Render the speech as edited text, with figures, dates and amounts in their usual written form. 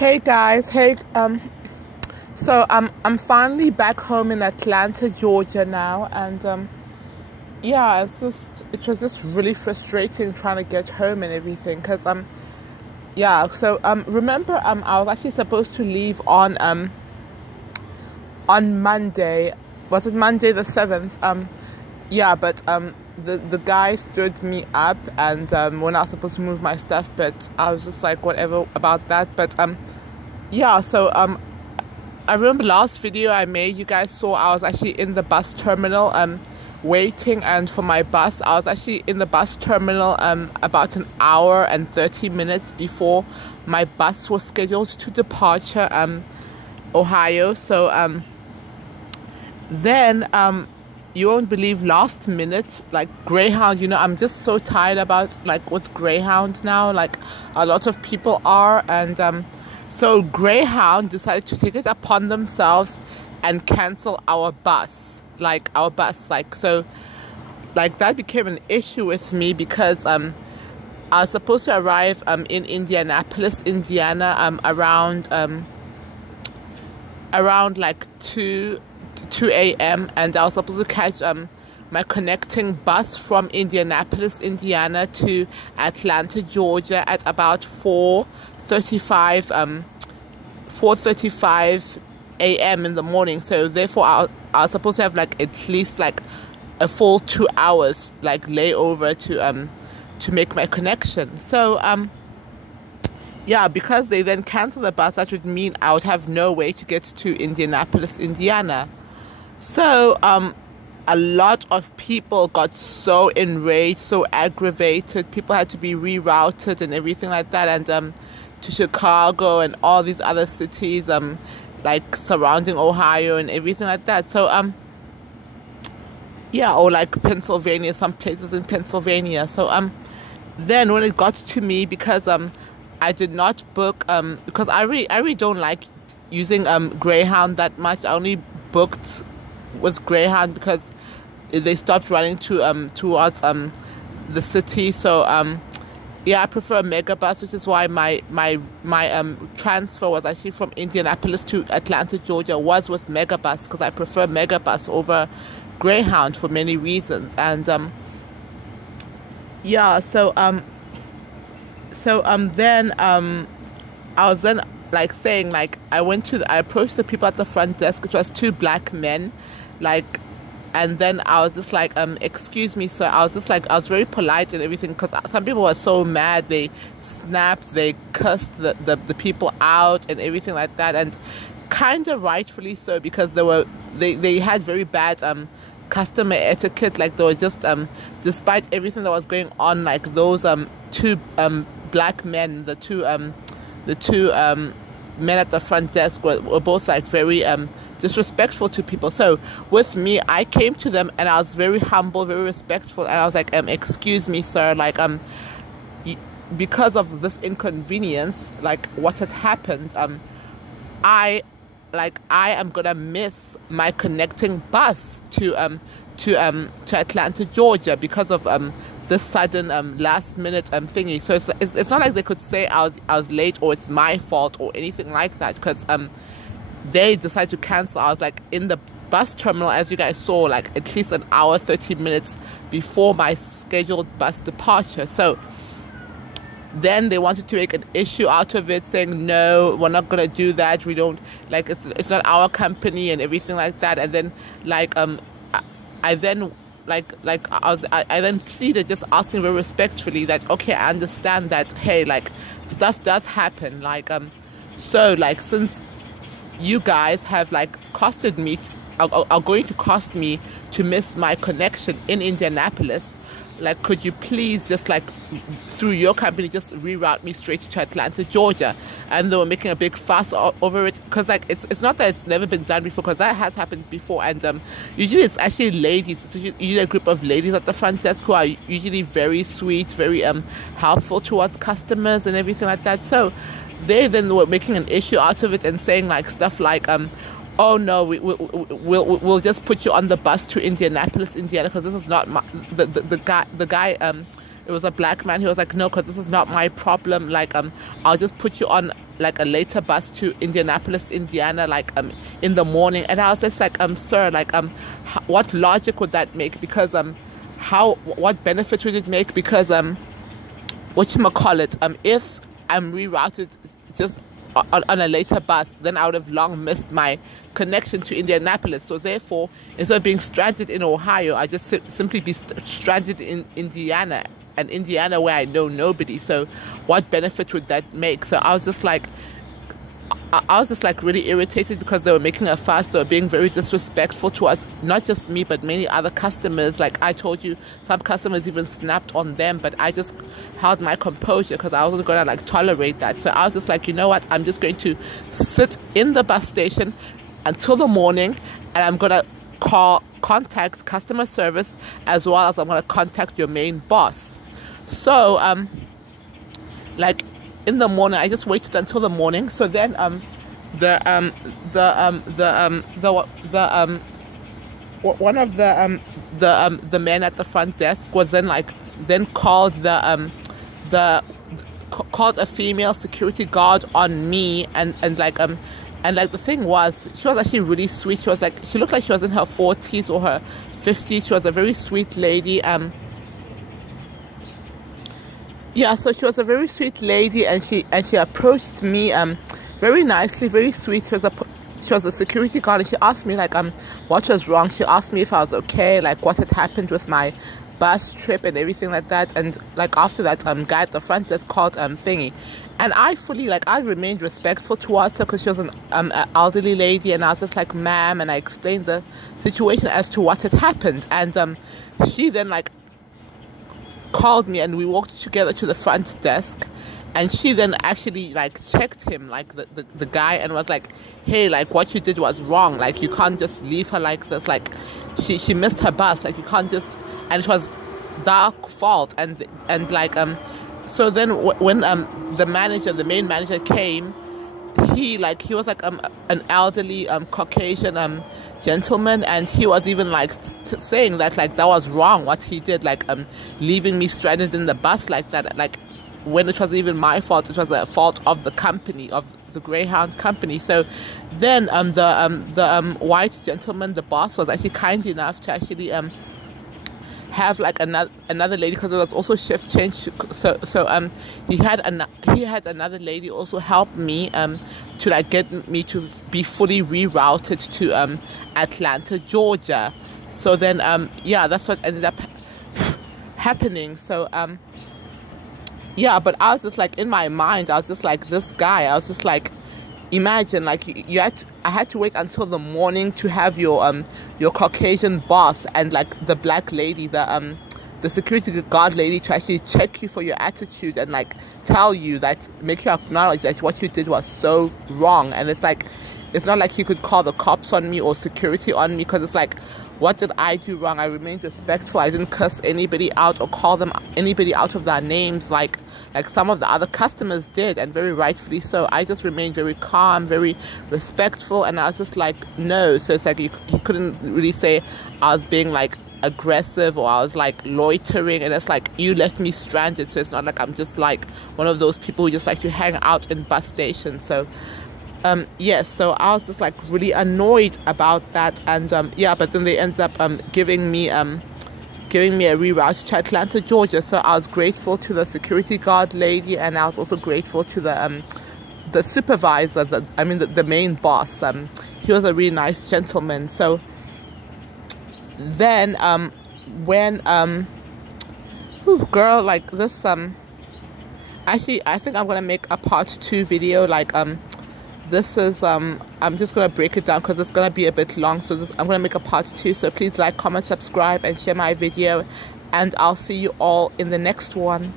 Hey guys, so I'm finally back home in Atlanta, Georgia now, and yeah, it was just really frustrating trying to get home and everything, because yeah, so remember I was actually supposed to leave on Monday. Was it Monday the 7th? Yeah, but the guy stood me up, and when I was supposed to move my stuff, but I was just like, whatever about that. But yeah, so I remember last video I made, you guys saw I was actually in the bus terminal waiting, and for my bus I was actually in the bus terminal about an hour and 30 minutes before my bus was scheduled to departure Ohio. So then you won't believe, last minute, like Greyhound, I'm just so tired about, like, with Greyhound now, like a lot of people are, and so Greyhound decided to take it upon themselves and cancel our bus, so like that became an issue with me, because I was supposed to arrive in Indianapolis, Indiana, around like 2 a.m. and I was supposed to catch my connecting bus from Indianapolis, Indiana to Atlanta, Georgia at about 4:35 a.m. in the morning. So therefore I was supposed to have like at least like a full 2 hours like layover to make my connection. So yeah, because they then canceled the bus, that would mean I would have no way to get to Indianapolis, Indiana. So a lot of people got so enraged, so aggravated. People had to be rerouted and everything like that, and to Chicago and all these other cities like surrounding Ohio and everything like that. So yeah, or like Pennsylvania, some places in Pennsylvania. So then when it got to me, because I did not book, because I really don't like using Greyhound that much. I only booked with Greyhound because they stopped running towards the city. So yeah, I prefer a megabus, which is why my transfer was actually from Indianapolis to Atlanta, Georgia, was with megabus, because I prefer megabus over Greyhound for many reasons. And yeah, so then I was then like saying, like, I approached the people at the front desk, which was two black men, like, and then I was just like, excuse me, sir. I was just like, I was very polite and everything, because some people were so mad, they snapped, they cursed the people out and everything like that, and kind of rightfully so, because they had very bad customer etiquette. Like, they were just despite everything that was going on, like those two black men, the two men at the front desk were both like very disrespectful to people. So with me, I came to them and I was very humble, very respectful, and I was like, excuse me, sir, like because of this inconvenience, like what had happened, I am gonna miss my connecting bus to Atlanta, Georgia, because of this sudden last minute thingy. So it's not like they could say I was late, or it's my fault or anything like that, because they decided to cancel. I was like in the bus terminal, as you guys saw, like at least an hour 30 minutes before my scheduled bus departure. So then they wanted to make an issue out of it, saying, no, we're not gonna do that, we don't, like, it's not our company and everything like that. And then like I then I then pleaded, just asking very respectfully that, okay, I understand that, hey, like, stuff does happen, like so, like, since you guys have like costed me, are going to cost me to miss my connection in Indianapolis, like, could you please just, like, through your company, just reroute me straight to Atlanta, Georgia? And they were making a big fuss over it, because, like, it's not that it's never been done before, because that has happened before. And usually it's actually ladies, it's usually a group of ladies at the front desk who are usually very sweet, very helpful towards customers and everything like that. So they then were making an issue out of it and saying, like, stuff like, oh no, we'll just put you on the bus to Indianapolis, Indiana, because this is not the guy it was a black man. He was like, no, because this is not my problem. Like, I'll just put you on like a later bus to Indianapolis, Indiana, like in the morning. And I was just like, sir, like what logic would that make? Because what benefit would it make? Because whatchamacallit, if I'm rerouted just on a later bus, then I would have long missed my connection to Indianapolis. So therefore, instead of being stranded in Ohio, I just simply be stranded in Indiana, and Indiana where I know nobody. So what benefit would that make? So I was just like really irritated because they were making a fuss. They were being very disrespectful to us, not just me, but many other customers. Like I told you, some customers even snapped on them, but I just held my composure because I wasn't going to like tolerate that. So I was just like, you know what, I'm just going to sit in the bus station until the morning, and I'm going to contact customer service, as well as I'm going to contact your main boss. So like in the morning, I just waited until the morning. So then one of the men at the front desk was then called called a female security guard on me, and the thing was, she was actually really sweet. She looked like she was in her 40s or her 50s. She was a very sweet lady. Yeah, so she was a very sweet lady, and she approached me very nicely, very sweet. She was a security guard, and she asked me like what was wrong. She asked me if I was okay, like what had happened with my bus trip and everything like that. And like after that, guy at the front desk called Thingy, and I remained respectful towards her because she was an elderly lady, and I was just like, ma'am, and I explained the situation as to what had happened. And she then like called me, and we walked together to the front desk, and she then actually like checked him, like the guy, and was like, hey, like what you did was wrong, like you can't just leave her like this, like she missed her bus, like you can't just, and it was their fault. And like so then when the main manager came, he was like an elderly Caucasian gentleman, and he was even like saying that like that was wrong what he did, like leaving me stranded in the bus like that, like when it wasn't even my fault. It was a fault of the company, of the Greyhound company. So then the white gentleman, the boss, was actually kind enough to actually have like another lady, because it was also shift change. So he had another lady also help me to like get me to be fully rerouted to Atlanta, Georgia. So then yeah, that's what ended up happening. So yeah, but I was just like, in my mind, I was just like, this guy, I was just like, imagine like I had to wait until the morning to have your Caucasian boss and like the black lady, the security guard lady, to actually check you for your attitude and like tell you that, make you acknowledge that what you did was so wrong. And it's like, it's not like he could call the cops on me or security on me, because it's like, what did I do wrong? I remained respectful. I didn't cuss anybody out or call anybody out of their names like some of the other customers did, and very rightfully so. I just remained very calm, very respectful, and I was just like, no. So it's like he couldn't really say I was being like aggressive or I was like loitering, and it's like, you left me stranded. So it's not like I'm just like one of those people who just like to hang out in bus stations. So yes, so I was just like really annoyed about that. And yeah, but then they ended up giving me a reroute to Atlanta, Georgia. So I was grateful to the security guard lady, and I was also grateful to the supervisor, the main boss. He was a really nice gentleman. So then when girl, like this actually I think I'm gonna make a part 2 video. Like this is I'm just gonna break it down because it's gonna be a bit long, so I'm gonna make a part 2. So please like, comment, subscribe, and share my video, and I'll see you all in the next one.